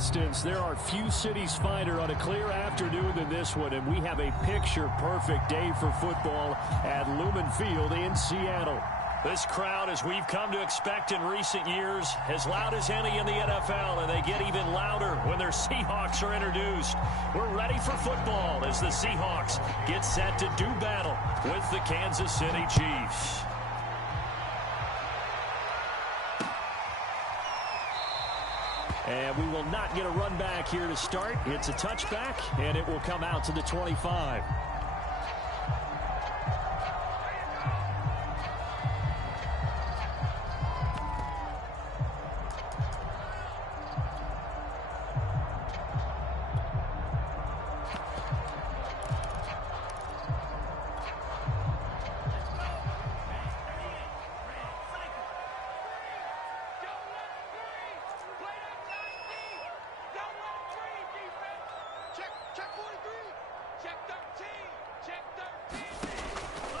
distance, there are few cities finer on a clear afternoon than this one, and we have a picture-perfect day for football at Lumen Field in Seattle. This crowd, as we've come to expect in recent years, as loud as any in the NFL, and they get even louder when their Seahawks are introduced. We're ready for football as the Seahawks get set to do battle with the Kansas City Chiefs. And we will not get a run back here to start. It's a touchback, and it will come out to the 25.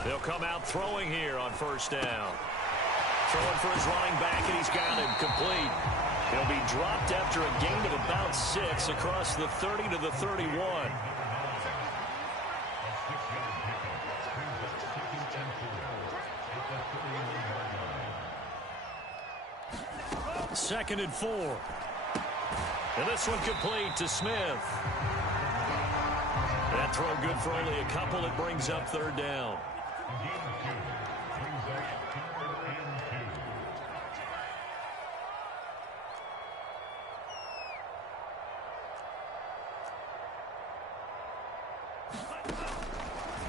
They'll come out throwing here on first down. Throwing for his running back, and he's got him complete. He'll be dropped after a gain of about 6 across the 30 to the 31. Second and 4. And this one complete to Smith. That throw good for only a couple. It brings up third down.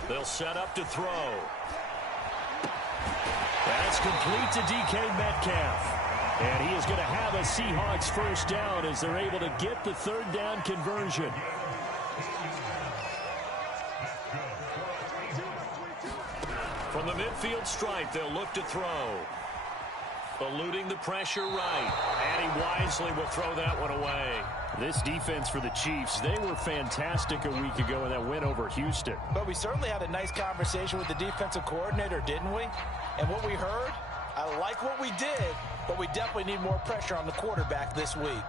They'll set up to throw. That's complete to DK Metcalf. And he is going to have a Seahawks first down as they're able to get the third down conversion. From the midfield stripe, they'll look to throw. Eluding the pressure right. And he wisely will throw that one away. This defense for the Chiefs, they were fantastic a week ago in that win over Houston. But we certainly had a nice conversation with the defensive coordinator, didn't we? And what we heard, I like what we did, but we definitely need more pressure on the quarterback this week.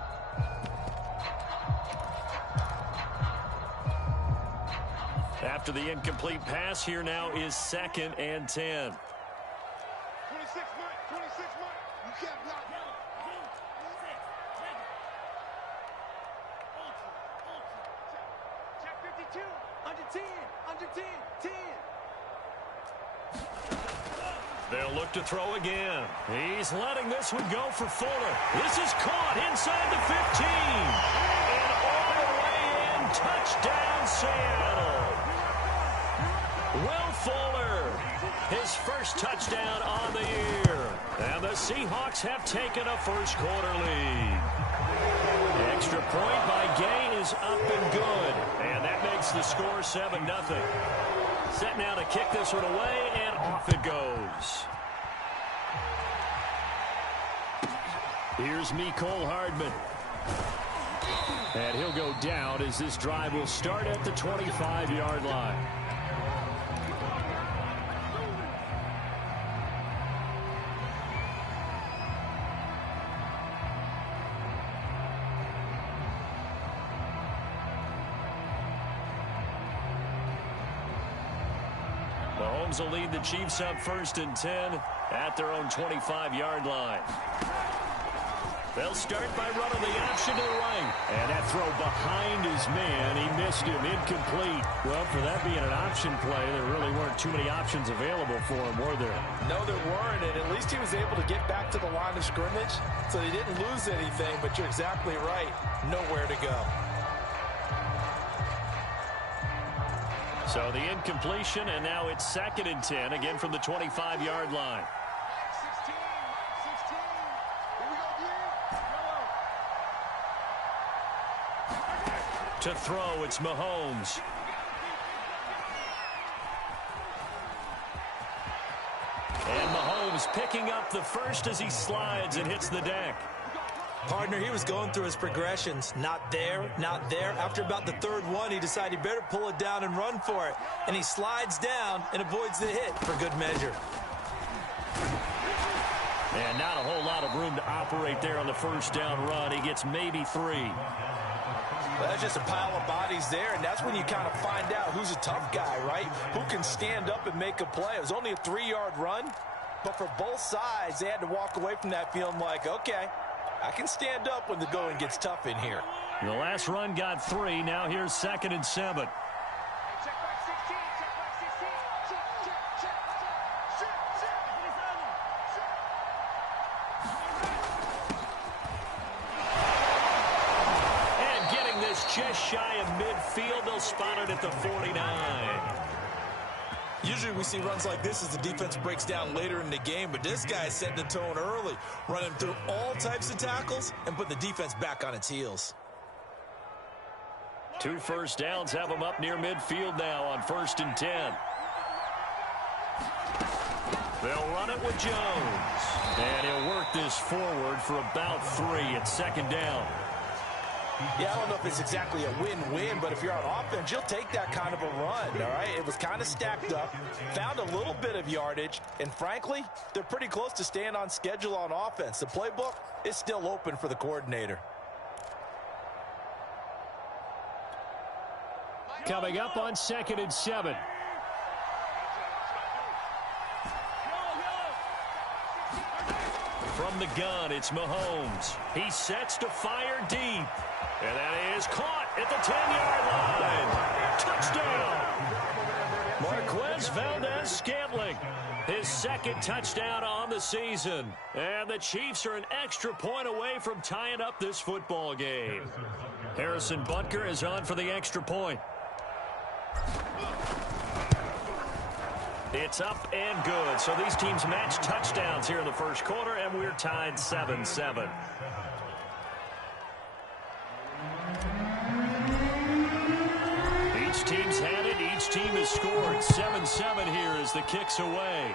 After the incomplete pass, here now is 2nd and 10. 26 months. You can't block. Check 52. Under 10. Under 10. 10. They'll look to throw again. He's letting this one go for Fuller. This is caught inside the 15. And all the way in. Touchdown, Seattle. Will Fuller, his first touchdown on the year. And the Seahawks have taken a first quarter lead. The extra point by Gay is up and good. And that makes the score 7-0. Set now to kick this one away, and off it goes. Here's Mecole Hardman. And he'll go down as this drive will start at the 25-yard line. Mahomes will lead the Chiefs up 1st and 10 at their own 25-yard line. They'll start by running the option to the right. And that throw behind his man. He missed him. Incomplete. Well, for that being an option play, there really weren't too many options available for him, were there? No, there weren't, and at least he was able to get back to the line of scrimmage, so he didn't lose anything, but you're exactly right. Nowhere to go. So the incompletion, and now it's 2nd and 10, again from the 25-yard line. 16. Here we go, To throw, it's Mahomes. And Mahomes picking up the first as he slides and hits the deck. Partner, he was going through his progressions. Not there, not there. After about the 3rd one, he decided he better pull it down and run for it. And he slides down and avoids the hit for good measure. And not a whole lot of room to operate there on the first down run. He gets maybe 3. Well, that's just a pile of bodies there, and that's when you kind of find out who's a tough guy, right? Who can stand up and make a play. It was only a 3-yard run, but for both sides, they had to walk away from that feeling like, okay, I can stand up when the going gets tough in here. The last run got 3. Now here's 2nd and 7. Check back 16. Check back 16. And getting this just shy of midfield, they'll spot it at the 49. Usually we see runs like this as the defense breaks down later in the game, but this guy's setting the tone early, running through all types of tackles and putting the defense back on its heels. 2 first downs have them up near midfield now on 1st and 10. They'll run it with Jones. And he'll work this forward for about 3 at 2nd down. Yeah, I don't know if it's exactly a win-win, but if you're on offense, you'll take that kind of a run, all right? It was kind of stacked up, found a little bit of yardage, and frankly, they're pretty close to staying on schedule on offense. The playbook is still open for the coordinator. Coming up on 2nd and 7. From the gun, it's Mahomes. He sets to fire deep. And that is caught at the 10-yard line. Touchdown. Marquez Valdez-Scantling. His 2nd touchdown on the season. And the Chiefs are an extra point away from tying up this football game. Harrison Butker is on for the extra point. It's up and good. So these teams match touchdowns here in the first quarter, and we're tied 7-7. Each team's had it. Each team has scored. 7-7 here as the kick's away.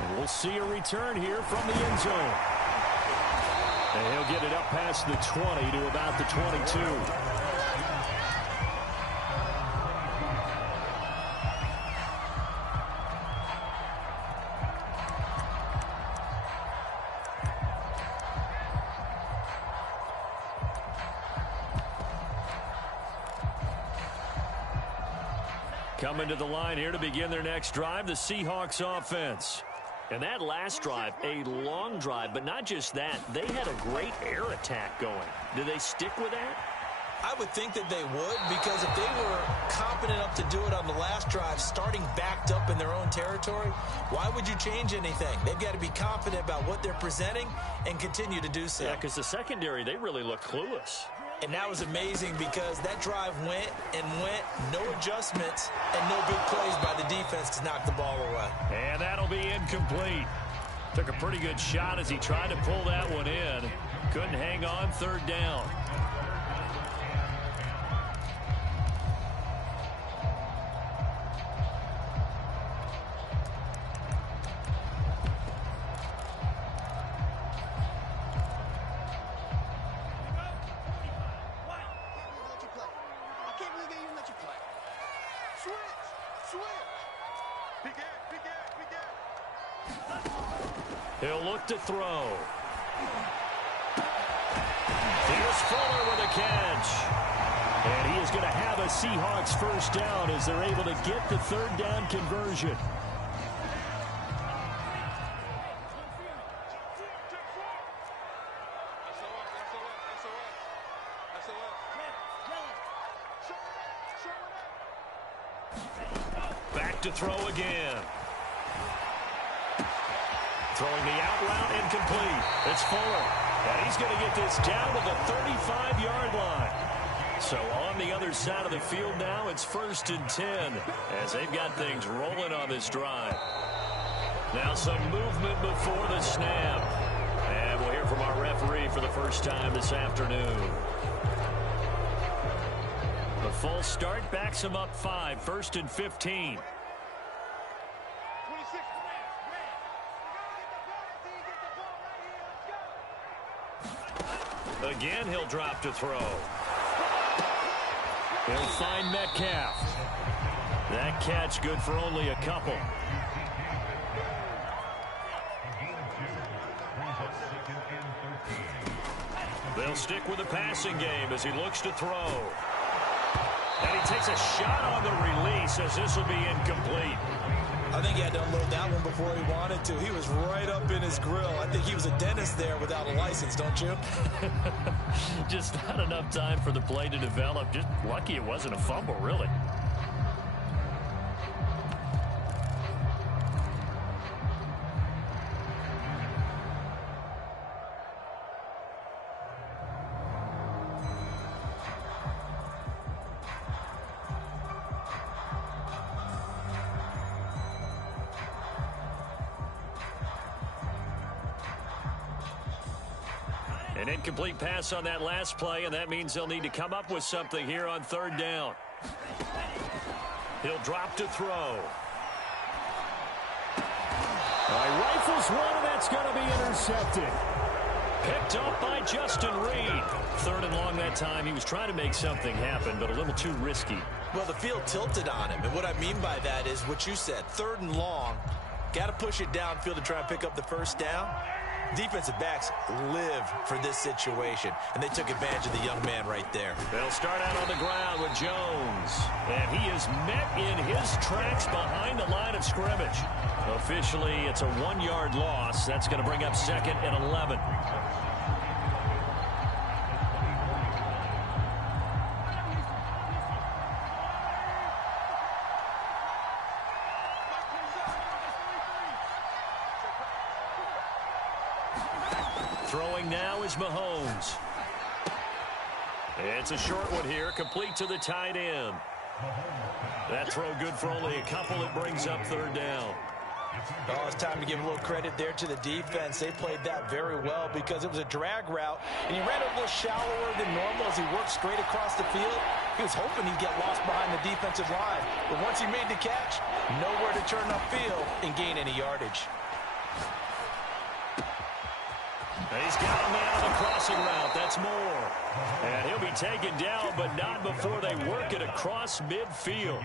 And we'll see a return here from the end zone. And he'll get it up past the 20 to about the 22. Coming to the line here to begin their next drive, the Seahawks offense. And that last drive, a long drive, but not just that. They had a great air attack going. Do they stick with that? I would think that they would, because if they were confident enough to do it on the last drive, starting backed up in their own territory, why would you change anything? They've got to be confident about what they're presenting and continue to do so. Yeah, because the secondary, they really look clueless. And that was amazing because that drive went and went, no adjustments, and no big plays by the defense to knock the ball away. And that'll be incomplete. Took a pretty good shot as he tried to pull that one in. Couldn't hang on, 3rd down. He'll look to throw. Here's Fuller with a catch. And he is going to have a Seahawks first down as they're able to get the 3rd down conversion. Back to throw again. Throwing the out route incomplete. It's Fuller. And he's going to get this down to the 35-yard line. So on the other side of the field now, it's 1st and 10 as they've got things rolling on this drive. Now some movement before the snap. And we'll hear from our referee for the first time this afternoon. The false start backs him up 5, 1st and 15. Again, he'll drop to throw. He'll find Metcalf. That catch good for only a couple. They'll stick with the passing game as he looks to throw. And he takes a shot on the release as this will be incomplete. I think he had to unload that one before he wanted to. He was right up in his grill. I think he was a dentist there without a license, don't you? Just not enough time for the play to develop. Just lucky it wasn't a fumble, really. An incomplete pass on that last play, and that means they'll need to come up with something here on third down. He'll drop to throw. Rifles one, and that's going to be intercepted. Picked up by Justin Reed. Third and long that time. He was trying to make something happen, but a little too risky. Well, the field tilted on him, and what I mean by that is what you said. Third and long. Got to push it downfield to try and pick up the first down. Defensive backs live for this situation, and they took advantage of the young man right there. They'll start out on the ground with Jones, and he is met in his tracks behind the line of scrimmage. Officially, it's a 1-yard loss. That's going to bring up 2nd and 11. Throwing now is Mahomes. It's a short one here, complete to the tight end. That throw good for only a couple. It brings up third down. Oh, it's time to give a little credit there to the defense. They played that very well because it was a drag route, and he ran a little shallower than normal as he worked straight across the field. He was hoping he'd get lost behind the defensive line, but once he made the catch, nowhere to turn upfield and gain any yardage. He's got a man on the crossing route. That's Moore. And he'll be taken down, but not before they work it across midfield.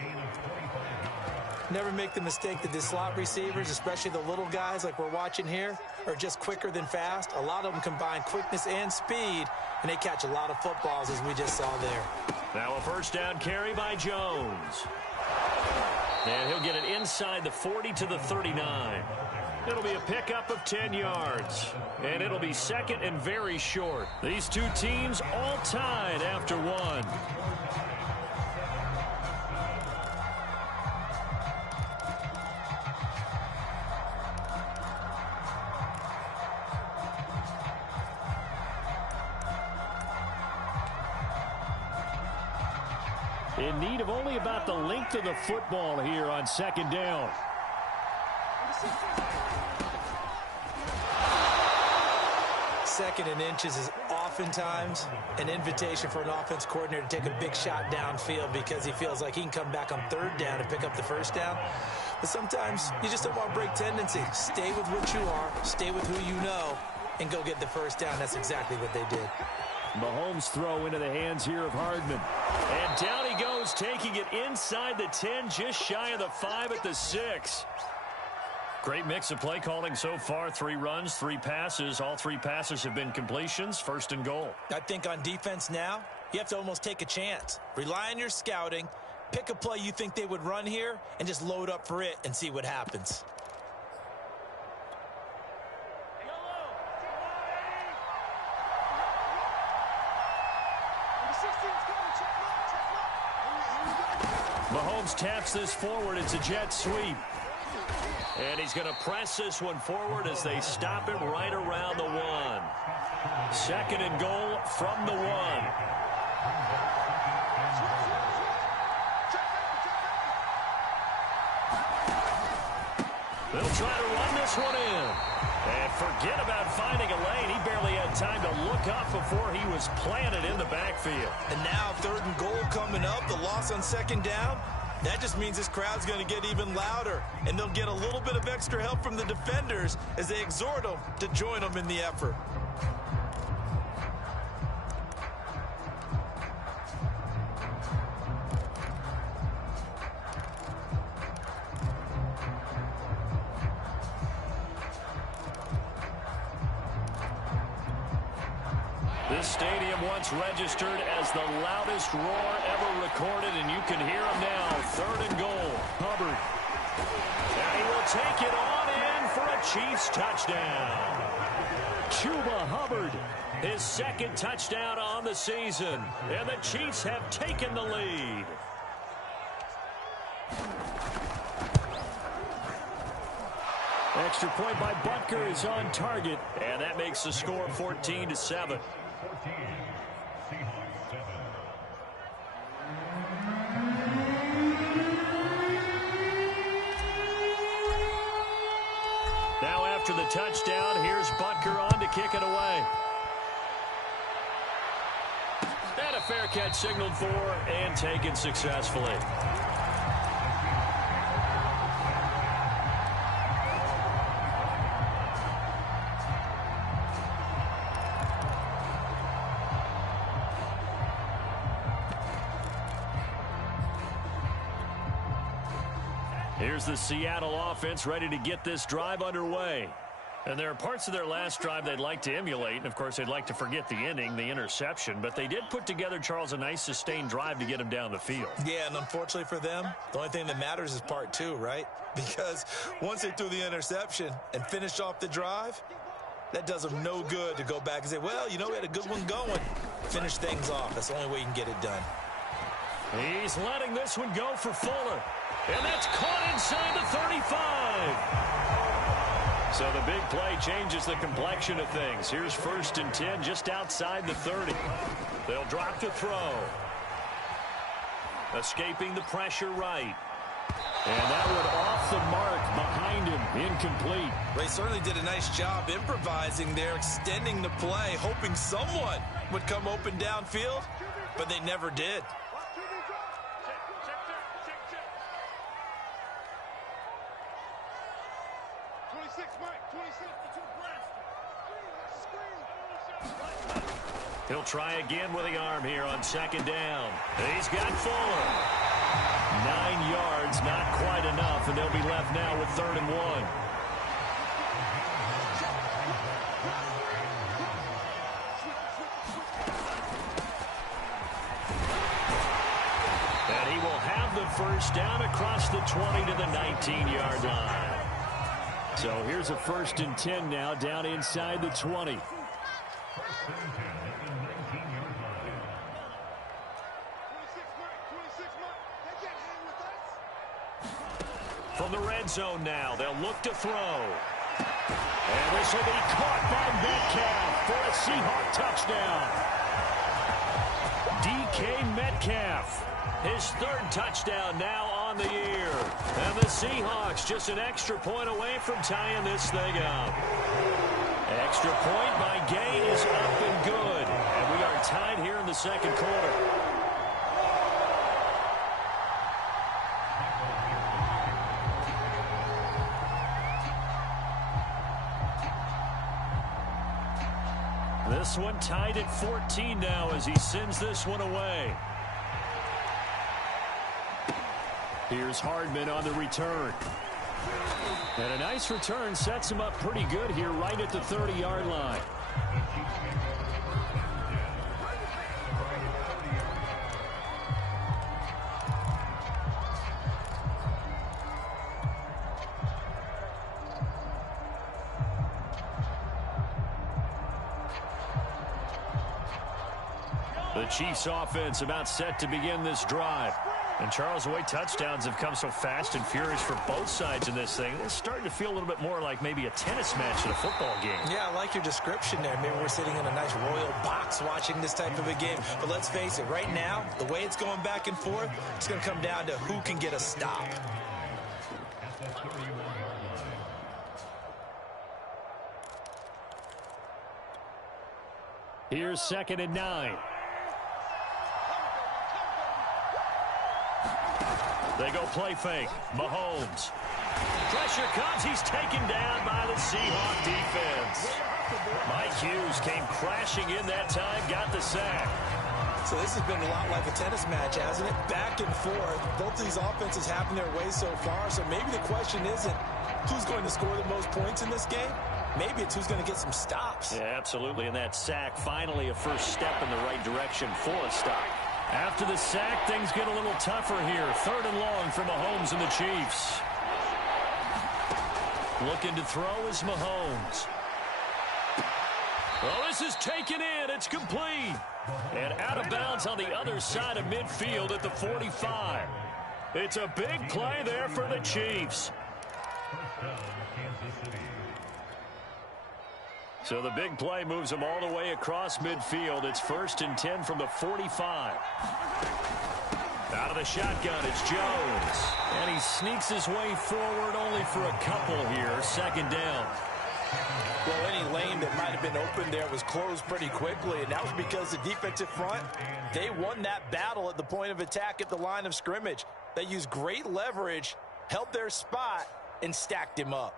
Never make the mistake that the slot receivers, especially the little guys like we're watching here, are just quicker than fast. A lot of them combine quickness and speed, and they catch a lot of footballs, as we just saw there. Now a first down carry by Jones. And he'll get it inside the 40 to the 39. It'll be a pickup of 10 yards. And it'll be 2nd and very short. These two teams all tied after one. In need of only about the length of the football here on 2nd down. Second and inches is oftentimes an invitation for an offense coordinator to take a big shot downfield because he feels like he can come back on third down and pick up the first down. But sometimes you just don't want to break tendency. Stay with what you are, stay with who you know, and go get the first down. That's exactly what they did. Mahomes throw into the hands here of Hardman. And down he goes, taking it inside the 10, just shy of the 5 at the 6. Great mix of play calling so far. 3 runs, 3 passes. All 3 passes have been completions. 1st and goal. I think on defense now, you have to almost take a chance. Rely on your scouting. Pick a play you think they would run here and just load up for it and see what happens. Mahomes taps this forward. It's a jet sweep. And he's going to press this one forward as they stop him right around the 1. 2nd and goal from the 1. They'll try to run this one in. And forget about finding a lane. He barely had time to look up before he was planted in the backfield. And now 3rd and goal coming up. The loss on 2nd down. That just means this crowd's going to get even louder, and they'll get a little bit of extra help from the defenders as they exhort them to join them in the effort. This stadium once registered as the loudest roar ever recorded, and you can hear him now. 3rd and goal. Hubbard. And he will take it on in for a Chiefs touchdown. Chuba Hubbard, his 2nd touchdown on the season. And the Chiefs have taken the lead. Extra point by Butker is on target, and that makes the score 14-7. Now after the touchdown, here's Butker on to kick it away. And a fair catch signaled for and taken successfully. Here's the Seattle offense ready to get this drive underway. And there are parts of their last drive they'd like to emulate. And, of course, they'd like to forget the inning, the interception. But they did put together, Charles, a nice sustained drive to get him down the field. Yeah, and unfortunately for them, the only thing that matters is part 2, right? Because once they threw the interception and finished off the drive, that does them no good to go back and say, well, you know, we had a good one going. Finish things off. That's the only way you can get it done. He's letting this one go for Fuller. And that's caught inside the 35. So the big play changes the complexion of things. Here's 1st and 10 just outside the 30. They'll drop the throw. Escaping the pressure right. And that one off the mark behind him. Incomplete. They certainly did a nice job improvising there, extending the play, hoping someone would come open downfield, but they never did. He'll try again with the arm here on 2nd down. He's got Fuller. 9 yards, not quite enough, and they'll be left now with 3rd and 1. And he will have the 1st down across the 20 to the 19-yard line. So here's a 1st and 10 now down inside the 20. From the red zone now, they'll look to throw. And this will be caught by Metcalf for a Seahawk touchdown. DK Metcalf, his 3rd touchdown now on the year. And the Seahawks just an extra point away from tying this thing up. Extra point by Gay is up and good. And we are tied here in the 2nd quarter. This one tied at 14 now as he sends this one away. Here's Hardman on the return. And a nice return sets him up pretty good here right at the 30-yard line. The Chiefs offense about set to begin this drive. And Charles, the way touchdowns have come so fast and furious for both sides in this thing, it's starting to feel a little bit more like maybe a tennis match at a football game. Yeah, I like your description there. Maybe we're sitting in a nice royal box watching this type of a game. But let's face it, right now, the way it's going back and forth, it's going to come down to who can get a stop. Here's 2nd and 9. They go play fake. Mahomes. Pressure comes. He's taken down by the Seahawk defense. Mike Hughes came crashing in that time, got the sack. So this has been a lot like a tennis match, hasn't it? Back and forth. Both of these offenses having their way so far. So maybe the question isn't who's going to score the most points in this game. Maybe it's who's going to get some stops. Yeah, absolutely. And that sack, finally a first step in the right direction for a stop. After the sack, things get a little tougher here. 3rd and long for Mahomes and the Chiefs. Looking to throw is Mahomes. Well, this is taken in. It's complete. And out of bounds on the other side of midfield at the 45. It's a big play there for the Chiefs. So the big play moves them all the way across midfield. It's 1st and 10 from the 45. Out of the shotgun, it's Jones. And he sneaks his way forward only for a couple here. 2nd down. Well, any lane that might have been open there was closed pretty quickly, and that was because the defensive front, they won that battle at the point of attack at the line of scrimmage. They used great leverage, held their spot, and stacked him up.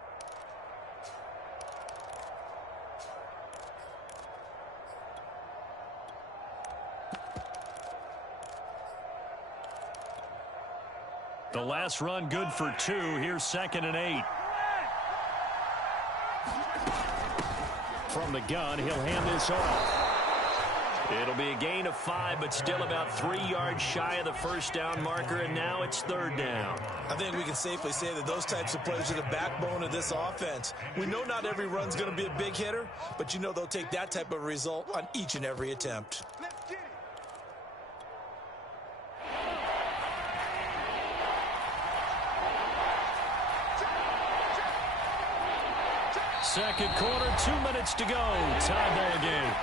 The last run good for 2. Here's 2nd and 8. From the gun, he'll hand this off. It'll be a gain of 5, but still about 3 yards shy of the first down marker, and now it's 3rd down. I think we can safely say that those types of plays are the backbone of this offense. We know not every run's going to be a big hitter, but you know they'll take that type of result on each and every attempt. Second quarter, 2 minutes to go. Tie ball game.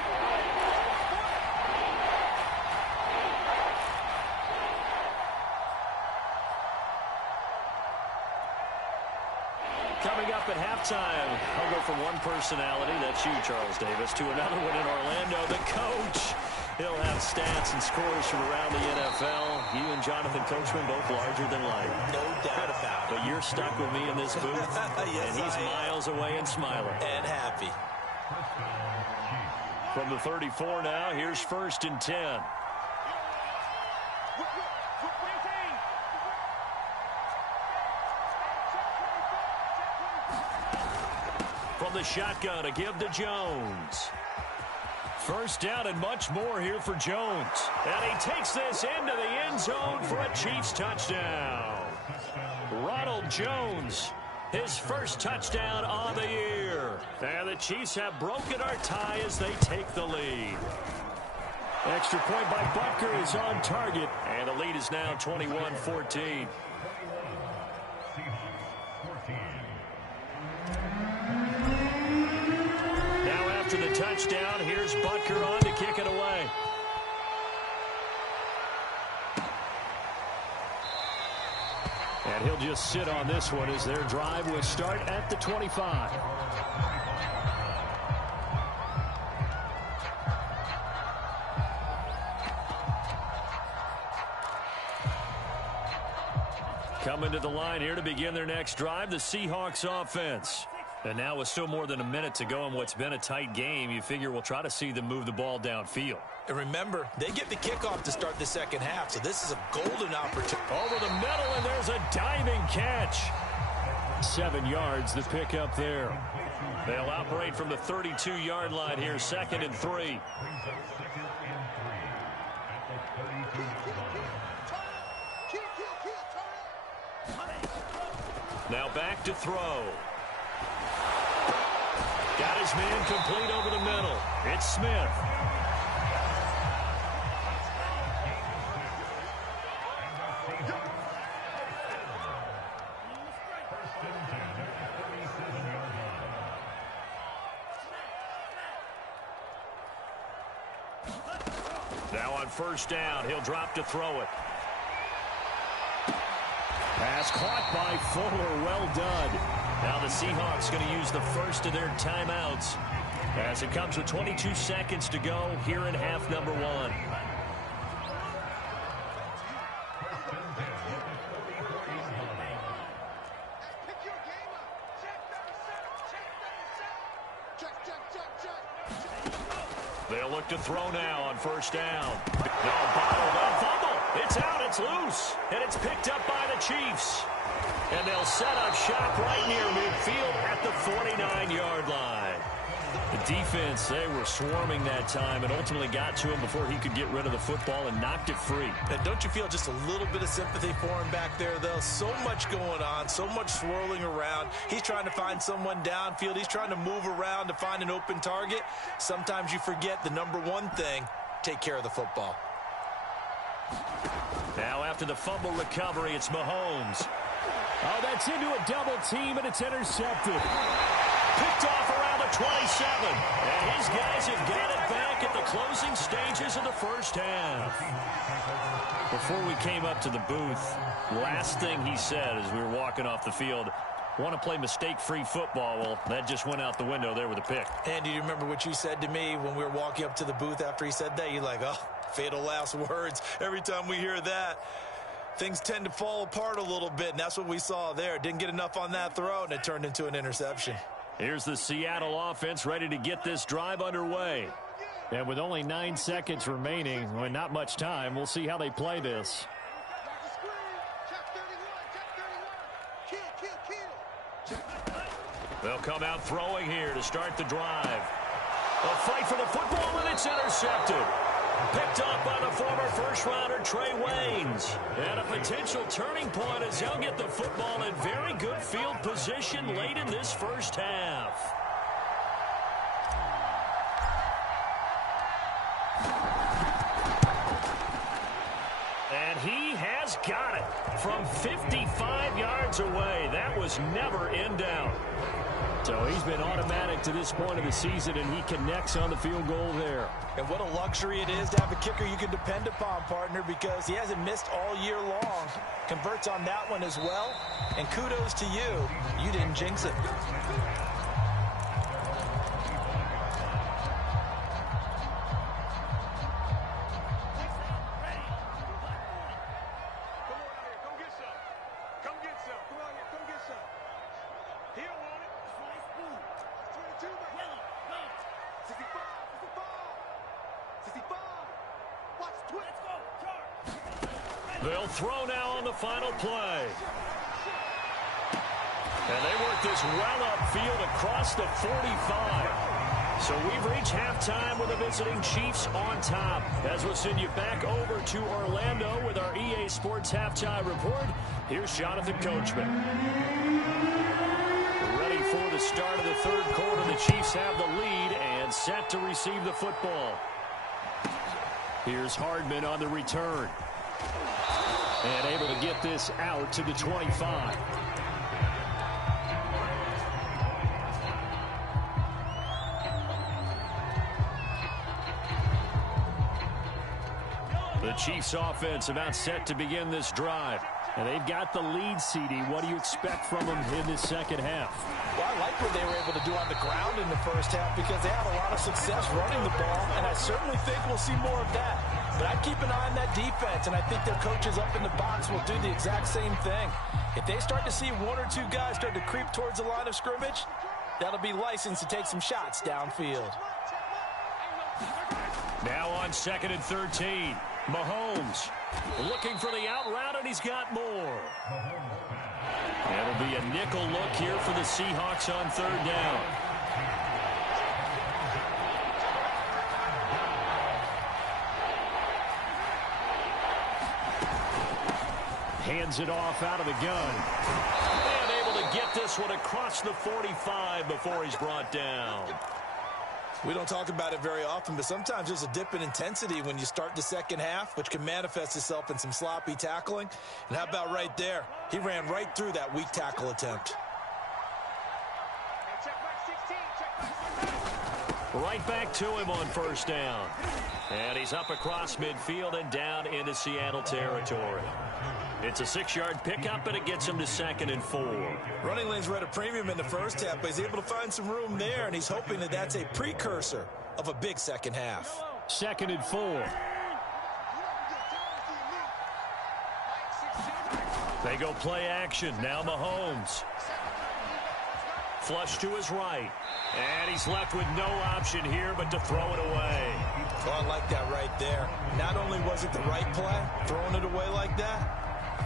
Coming up at halftime, I'll go from one personality, that's you, Charles Davis, to another one in Orlando, the coach. He'll have stats and scores from around the NFL. You and Jonathan Coachman both larger than life. No doubt about it. But you're stuck with me in this booth, yes, and he's miles away and smiling. And happy. From the 34 now, here's 1st and 10. From the shotgun, a give to Jones. 1st down and much more here for Jones. And he takes this into the end zone for a Chiefs touchdown. Ronald Jones, his first touchdown on the year. And the Chiefs have broken our tie as they take the lead. Extra point by Butker is on target. And the lead is now 21-14. After the touchdown, here's Butker on to kick it away. And he'll just sit on this one as their drive will start at the 25. Coming to the line here to begin their next drive, the Seahawks offense. And now with still more than a minute to go in what's been a tight game, you figure we'll try to see them move the ball downfield. And remember, they get the kickoff to start the second half, so this is a golden opportunity. Over the middle, and there's a diving catch. 7 yards, the pickup there. They'll operate from the 32-yard line here, 2nd and 3. Now back to throw. Got his man complete over the middle. It's Smith. Now on 1st down, he'll drop to throw it. Pass caught by Fuller. Well done. Now the Seahawks going to use the first of their timeouts as it comes with 22 seconds to go here in half number 1. They'll look to throw now on 1st down. No, bottled up fumble. It's out, it's loose, and it's picked up by the Chiefs. And they'll set up shop right near midfield at the 49-yard line. The defense, they were swarming that time and ultimately got to him before he could get rid of the football and knocked it free. And don't you feel just a little bit of sympathy for him back there, though? So much going on, so much swirling around. He's trying to find someone downfield. He's trying to move around to find an open target. Sometimes you forget the number one thing, take care of the football. Now after the fumble recovery, it's Mahomes. Oh, that's into a double team, and it's intercepted. Picked off around the 27. And his guys have got it back at the closing stages of the first half. Before we came up to the booth, last thing he said as we were walking off the field, want to play mistake-free football. Well, that just went out the window there with a pick. And do you remember what you said to me when we were walking up to the booth after he said that? You're like, oh, fatal last words. Every time we hear that, things tend to fall apart a little bit, and that's what we saw there. Didn't get enough on that throw, and it turned into an interception. Here's the Seattle offense ready to get this drive underway. And with only 9 seconds remaining, well, not much time, we'll see how they play this. They'll come out throwing here to start the drive. A fight for the football, and it's intercepted. Picked up by the former first-rounder Trey Waynes. And a potential turning point as they'll get the football in very good field position late in this first half. And he has got it from 55 yards away. That was never in doubt. So he's been automatic to this point of the season, and he connects on the field goal there. And what a luxury it is to have a kicker you can depend upon, partner, because he hasn't missed all year long. Converts on that one as well. And kudos to you. You didn't jinx it. They'll throw now on the final play. And they work this well upfield across the 45. So we've reached halftime with the visiting Chiefs on top. As we'll send you back over to Orlando with our EA Sports Halftime Report, here's Jonathan Coachman. Ready for the start of the third quarter. The Chiefs have the lead and set to receive the football. Here's Hardman on the return. And able to get this out to the 25. The Chiefs offense about set to begin this drive. And they've got the lead, CD. What do you expect from them in this second half? Well, I like what they were able to do on the ground in the first half because they had a lot of success running the ball, and I certainly think we'll see more of that. But I'd keep an eye on that defense, and I think their coaches up in the box will do the exact same thing. If they start to see one or two guys start to creep towards the line of scrimmage, that'll be licensed to take some shots downfield. Now on 2nd and 13, Mahomes looking for the out route, and he's got more. That'll be a nickel look here for the Seahawks on 3rd down. Hands it off out of the gun. And able to get this one across the 45 before he's brought down. We don't talk about it very often, but sometimes there's a dip in intensity when you start the second half, which can manifest itself in some sloppy tackling. And how about right there? He ran right through that weak tackle attempt. Right back to him on 1st down. And he's up across midfield and down into Seattle territory. It's a 6-yard pickup, and it gets him to 2nd and 4. Running lanes were at a premium in the first half, but he's able to find some room there, and he's hoping that that's a precursor of a big second half. 2nd and 4. They go play action. Now Mahomes. flush to his right. And he's left with no option here but to throw it away. Oh, I like that right there. Not only was it the right play, throwing it away like that,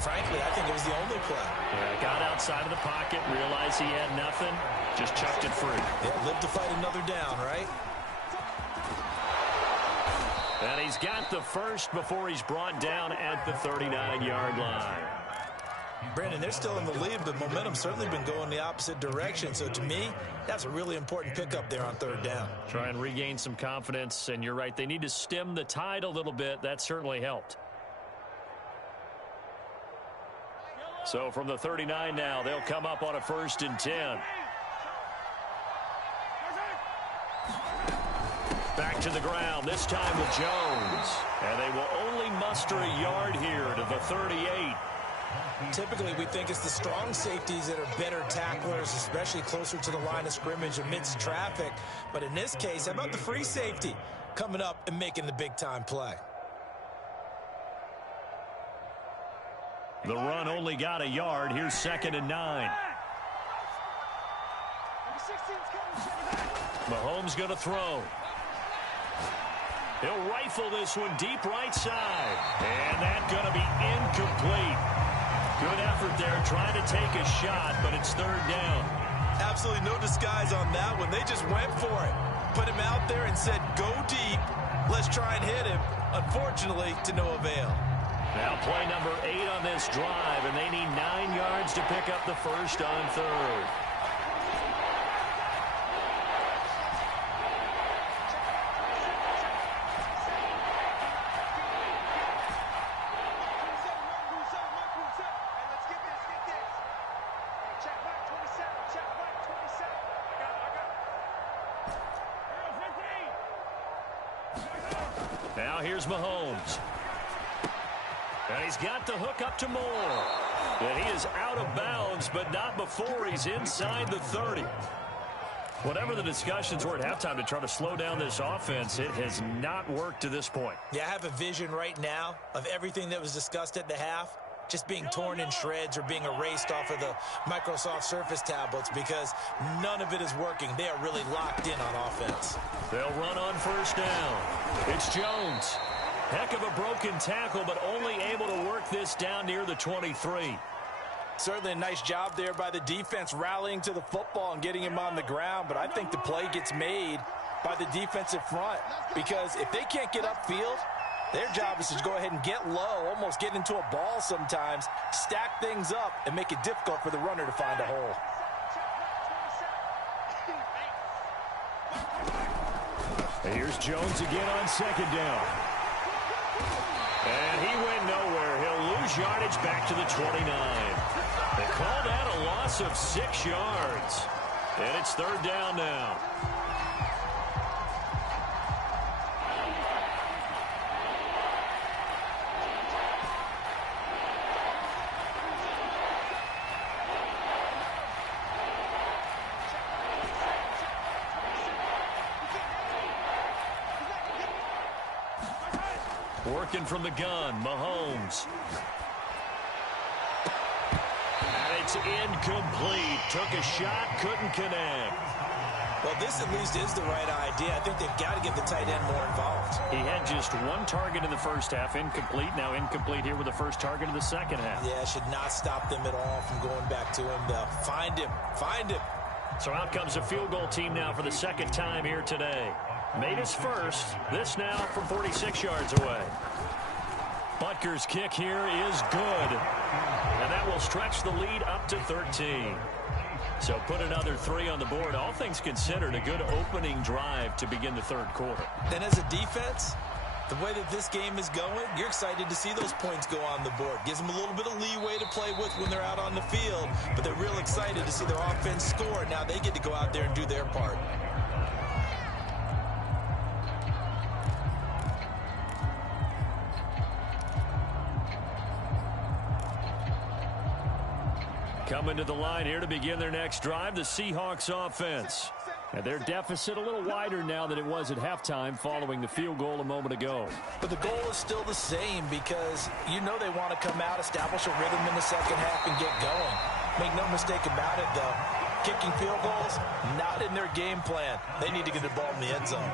frankly, I think it was the only play. Yeah, got outside of the pocket, realized he had nothing, just chucked it free. Yeah, live to fight another down, right? And he's got the first before he's brought down at the 39-yard line. Brandon, they're still in the lead, but momentum's certainly been going the opposite direction. So to me, that's a really important pickup there on third down. Try and regain some confidence, and you're right, they need to stem the tide a little bit. That certainly helped. So from the 39 now, they'll come up on a 1st and 10. Back to the ground, this time with Jones. And they will only muster a yard here to the 38. Typically, we think it's the strong safeties that are better tacklers, especially closer to the line of scrimmage amidst traffic. But in this case, how about the free safety coming up and making the big-time play? The run only got a yard. Here's 2nd and 9. Mahomes going to throw. He'll rifle this one deep right side. And that's going to be incomplete. Good effort there trying to take a shot, but it's 3rd down. Absolutely no disguise on that one. They just went for it. Put him out there and said, go deep. Let's try and hit him. Unfortunately, to no avail. Now play number 8 on this drive, and they need 9 yards to pick up the first on 3rd. Now here's Mahomes. And he's got the hook up to Moore. And he is out of bounds, but not before he's inside the 30. Whatever the discussions were at halftime to try to slow down this offense, it has not worked to this point. Yeah, I have a vision right now of everything that was discussed at the half just being torn in shreds or being erased off of the Microsoft Surface tablets because none of it is working. They are really locked in on offense. They'll run on 1st down. It's Jones. Heck of a broken tackle, but only able to work this down near the 23. Certainly a nice job there by the defense rallying to the football and getting him on the ground, but I think the play gets made by the defensive front because if they can't get upfield, their job is to go ahead and get low, almost get into a ball sometimes, stack things up, and make it difficult for the runner to find a hole. Here's Jones again on 2nd down. And he went nowhere. He'll lose yardage back to the 29. They call that a loss of 6 yards. And it's 3rd down now. Working from the gun, Mahomes. And it's incomplete. Took a shot, couldn't connect. Well, this at least is the right idea. I think they've got to get the tight end more involved. He had just 1 target in the first half, incomplete. Now incomplete here with the first target of the second half. Yeah, should not stop them at all from going back to him. They'll find him. Find him. So out comes a field goal team now for the 2nd time here today. Made his first. This now from 46 yards away. Butker's kick here is good. And that will stretch the lead up to 13. So put another 3 on the board. All things considered, a good opening drive to begin the 3rd quarter. And as a defense, the way that this game is going, you're excited to see those points go on the board. Gives them a little bit of leeway to play with when they're out on the field. But they're real excited to see their offense score. Now they get to go out there and do their part. Coming to the line here to begin their next drive, the Seahawks offense. And their deficit a little wider now than it was at halftime following the field goal a moment ago. But the goal is still the same because you know they want to come out, establish a rhythm in the second half, and get going. Make no mistake about it, though. kicking field goals, not in their game plan. They need to get the ball in the end zone.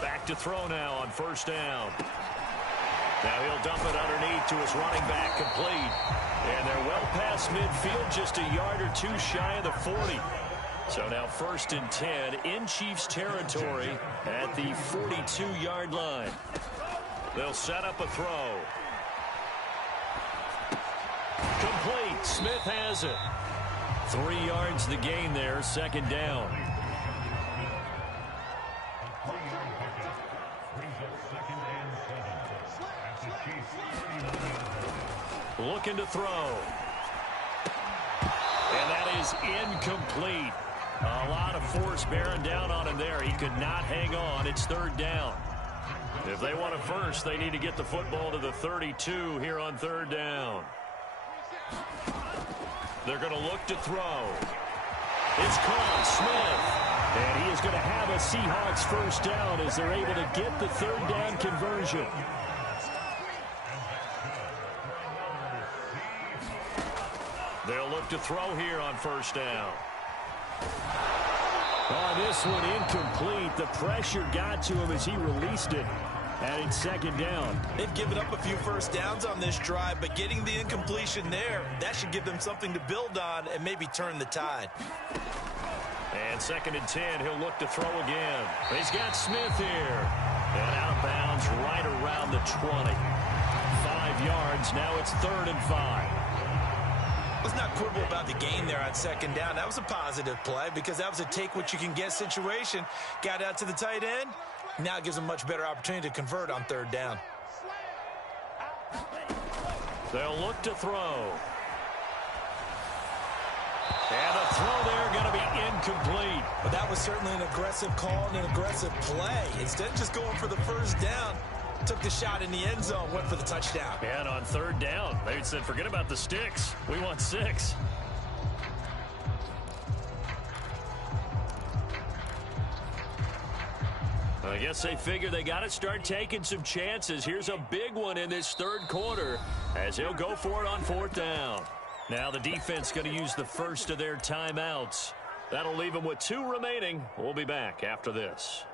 Back to throw now on first down. Now he'll dump it underneath to his running back, complete. And they're well past midfield, just a yard or two shy of the 40. So now 1st and 10 in Chiefs territory at the 42-yard line. They'll set up a throw. Complete. Smith has it. 3 yards the gain there, 2nd down. Looking to throw. And that is incomplete. A lot of force bearing down on him there. He could not hang on. It's 3rd down. If they want a first, they need to get the football to the 32 here on 3rd down. They're going to look to throw. It's caught. Smith. And he is going to have a Seahawks first down as they're able to get the 3rd down conversion. They'll look to throw here on first down. Oh, this one incomplete. The pressure got to him as he released it. And it's 2nd down. They've given up a few first downs on this drive, but getting the incompletion there, that should give them something to build on and maybe turn the tide. And 2nd and 10, he'll look to throw again. He's got Smith here. And out of bounds right around the 20. 5 yards, now it's 3rd and 5. Let's not quibble about the gain there on 2nd down. That was a positive play because that was a take-what-you-can-get situation. Got out to the tight end. Now it gives them a much better opportunity to convert on 3rd down. They'll look to throw. And the throw there going to be incomplete. But that was certainly an aggressive call and an aggressive play. Instead of just going for the first down, took the shot in the end zone, went for the touchdown. And on 3rd down, they said, forget about the sticks. We want 6. I guess they figure they got to start taking some chances. Here's a big one in this 3rd quarter as he'll go for it on 4th down. Now the defense going to use the first of their timeouts. That'll leave them with 2 remaining. We'll be back after this.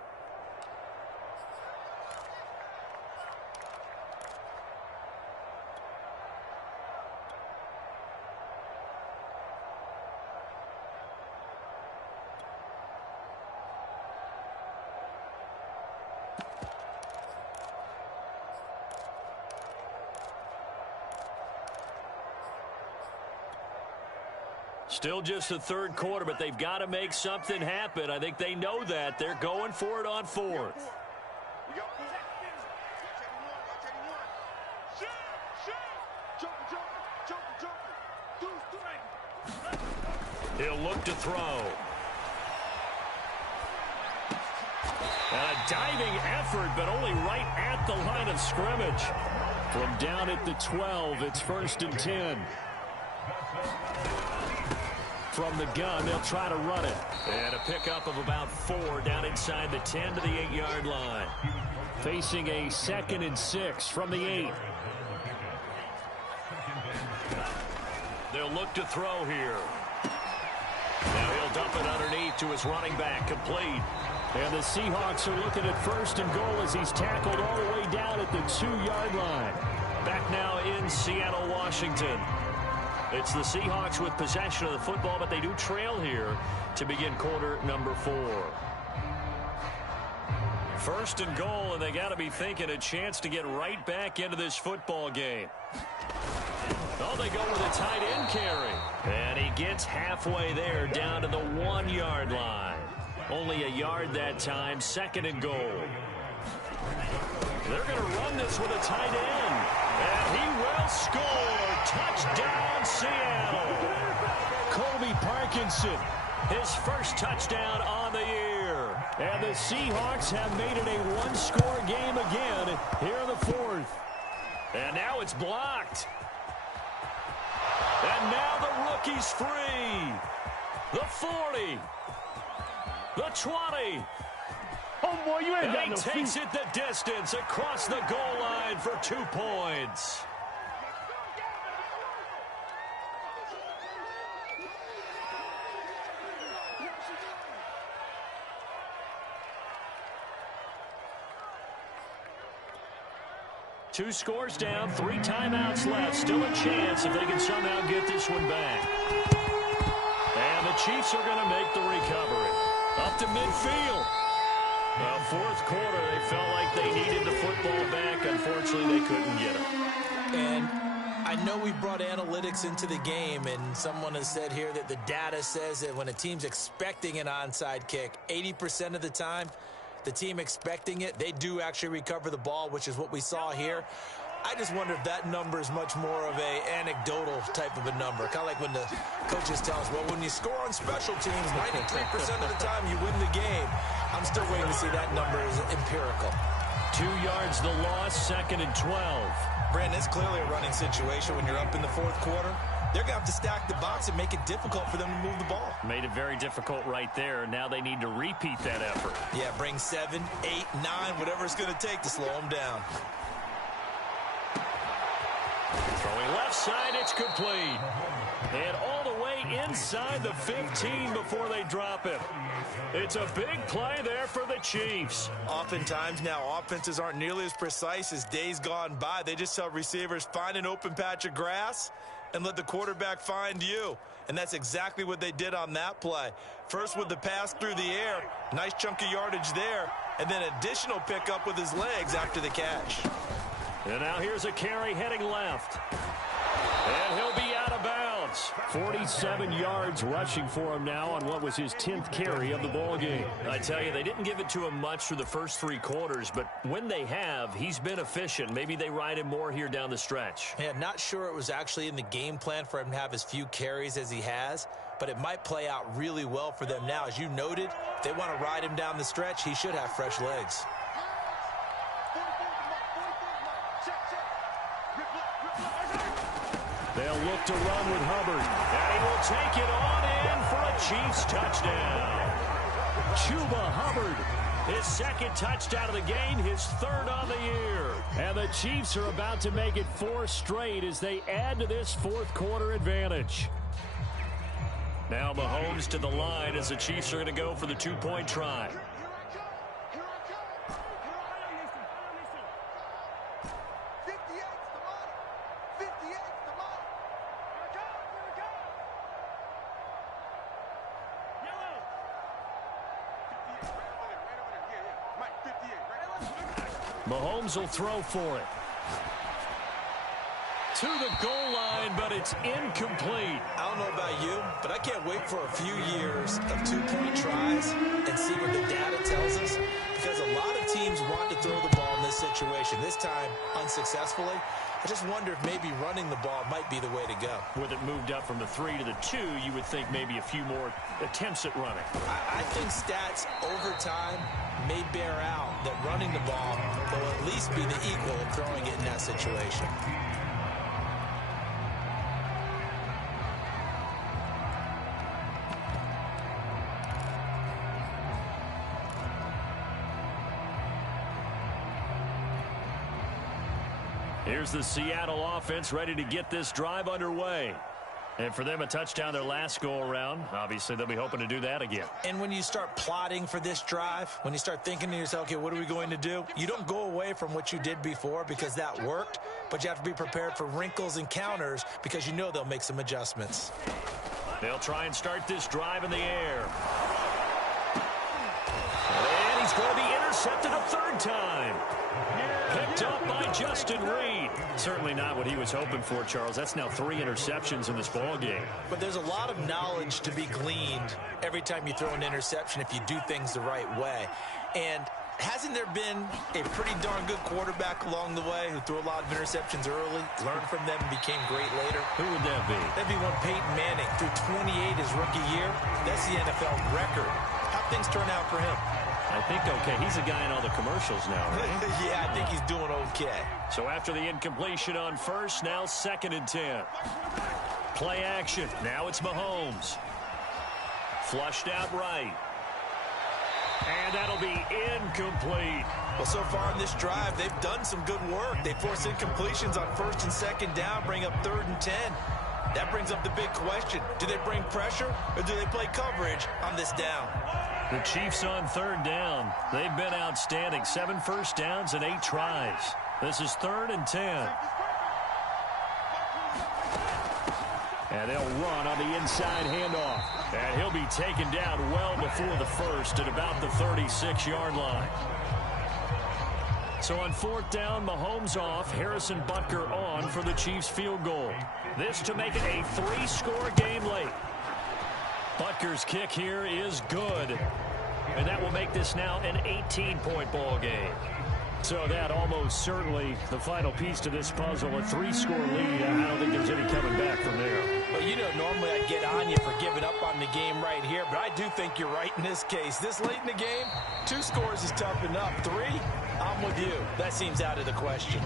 Still just the 3rd quarter, but they've got to make something happen. I think they know that. They're going for it on 4th. He'll look to throw. And a diving effort, but only right at the line of scrimmage. From down at the 12, it's 1st and 10. From the gun, they'll try to run it. And a pickup of about 4 down inside the 10 to the 8-yard line. Facing a 2nd and 6 from the 8. They'll look to throw here. Now he'll dump it underneath to his running back, complete. And the Seahawks are looking at 1st and goal as he's tackled all the way down at the 2-yard line. Back now in Seattle, Washington. It's the Seahawks with possession of the football, but they do trail here to begin quarter number 4. 1st and goal, and they got to be thinking a chance to get right back into this football game. Oh, they go with a tight end carry. And he gets halfway there down to the 1-yard line. Only a yard that time, 2nd and goal. They're going to run this with a tight end. And he will score. Touchdown, Seattle. Colby Parkinson, his first touchdown on the year. And the Seahawks have made it a 1-score game again here in the 4th. And now it's blocked. And now the rookie's free. The 40. The 20. Homeboy, you ain't got He no takes feet. it the distance across the goal line for 2 points. Two scores down, 3 timeouts left. Still a chance if they can somehow get this one back. And the Chiefs are going to make the recovery. Up to midfield. Well, fourth quarter, they felt like they needed the football back. Unfortunately, they couldn't get it. And I know we brought analytics into the game, and someone has said here that the data says that when a team's expecting an onside kick, 80% of the time, the team expecting it, they do actually recover the ball, which is what we saw here. I just wonder if that number is much more of a anecdotal type of a number. Kind of like when the coaches tell us, well, when you score on special teams, 93% of the time you win the game. I'm still waiting to see that number is empirical. 2 yards the loss, 2nd and 12. Brandon, it's clearly a running situation when you're up in the fourth quarter. They're going to have to stack the box and make it difficult for them to move the ball. Made it very difficult right there. Now they need to repeat that effort. Yeah, bring 7, 8, 9, whatever it's going to take to slow them down. Throwing left side, it's complete. And all the way inside the 15 before they drop it. It's a big play there for the Chiefs. Oftentimes now, offenses aren't nearly as precise as days gone by. They just tell receivers, find an open patch of grass and let the quarterback find you. And that's exactly what they did on that play. First with the pass through the air, nice chunk of yardage there, and then additional pickup with his legs after the catch. And now here's a carry heading left. And he'll be out of bounds. 47 yards rushing for him now on what was his 10th carry of the ball game. I tell you, they didn't give it to him much through the first 3 quarters, but when they have, he's been efficient. Maybe they ride him more here down the stretch. Yeah, not sure it was actually in the game plan for him to have as few carries as he has, but it might play out really well for them now. As you noted, if they want to ride him down the stretch, he should have fresh legs. They'll look to run with Hubbard. And he will take it on in for a Chiefs touchdown. Chuba Hubbard, his 2nd touchdown of the game, his 3rd on the year. And the Chiefs are about to make it 4 straight as they add to this fourth quarter advantage. Now Mahomes to the line as the Chiefs are going to go for the 2-point try. Mahomes will throw for it. To the goal line, but it's incomplete. I don't know about you, but I can't wait for a few years of 2-point tries and see what the data tells us, because a lot of teams want to throw the ball in this situation. This time, unsuccessfully. I just wonder if maybe running the ball might be the way to go. With it moved up from the 3 to the 2, you would think maybe a few more attempts at running. I think stats over time may bear out that running the ball will at least be the equal of throwing it in that situation. Here's the Seattle offense ready to get this drive underway. And for them, a touchdown their last go-around. Obviously, they'll be hoping to do that again. And when you start plotting for this drive, when you start thinking to yourself, okay, what are we going to do? You don't go away from what you did before because that worked, but you have to be prepared for wrinkles and counters because you know they'll make some adjustments. They'll try and start this drive in the air. And he's going to be intercepted a 3rd time. Picked up by Justin Reed. Certainly not what he was hoping for, Charles. That's now 3 interceptions in this ball game. But there's a lot of knowledge to be gleaned every time you throw an interception if you do things the right way. And hasn't there been a pretty darn good quarterback along the way who threw a lot of interceptions early, learned from them, and became great later? Who would that be? That'd be one Peyton Manning threw 28 his rookie year. That's the NFL record. How'd things turn out for him? I think okay. He's a guy in all the commercials now, right? Yeah, I think he's doing okay. So after the incompletion on 1st, now 2nd and 10. Play action. Now it's Mahomes. Flushed out right. And that'll be incomplete. Well, so far in this drive, they've done some good work. They force incompletions on 1st and 2nd down, bring up 3rd and 10. That brings up the big question. Do they bring pressure or do they play coverage on this down? The Chiefs on 3rd down. They've been outstanding. 7 first downs and 8 tries. This is 3rd and 10. And they'll run on the inside handoff. And he'll be taken down well before the first at about the 36-yard line. So on 4th down, Mahomes off, Harrison Butker on for the Chiefs field goal. This to make it a 3-score game late. Butker's kick here is good. And that will make this now an 18-point ball game. So that almost certainly the final piece to this puzzle, a 3-score lead. I don't think there's any coming back from there. Well, you know, normally I'd get on you for giving up on the game right here, but I do think you're right in this case. This late in the game, 2 scores is tough enough. 3, I'm with you. That seems out of the question.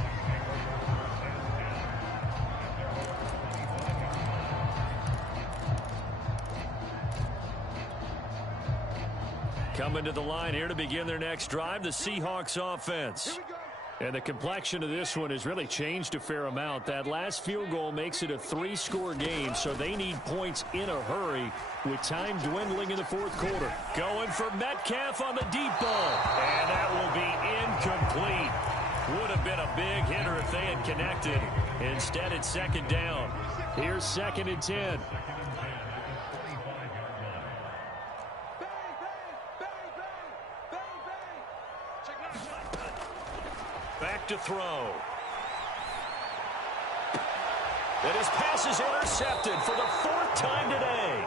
Coming to the line here to begin their next drive, the Seahawks offense. And the complexion of this one has really changed a fair amount. That last field goal makes it a 3-score game, so they need points in a hurry with time dwindling in the 4th quarter. Going for Metcalf on the deep ball. And that will be incomplete. Would have been a big hitter if they had connected. Instead, it's 2nd down. Here's 2nd and 10. Back to throw. And his pass is intercepted for the 4th time today.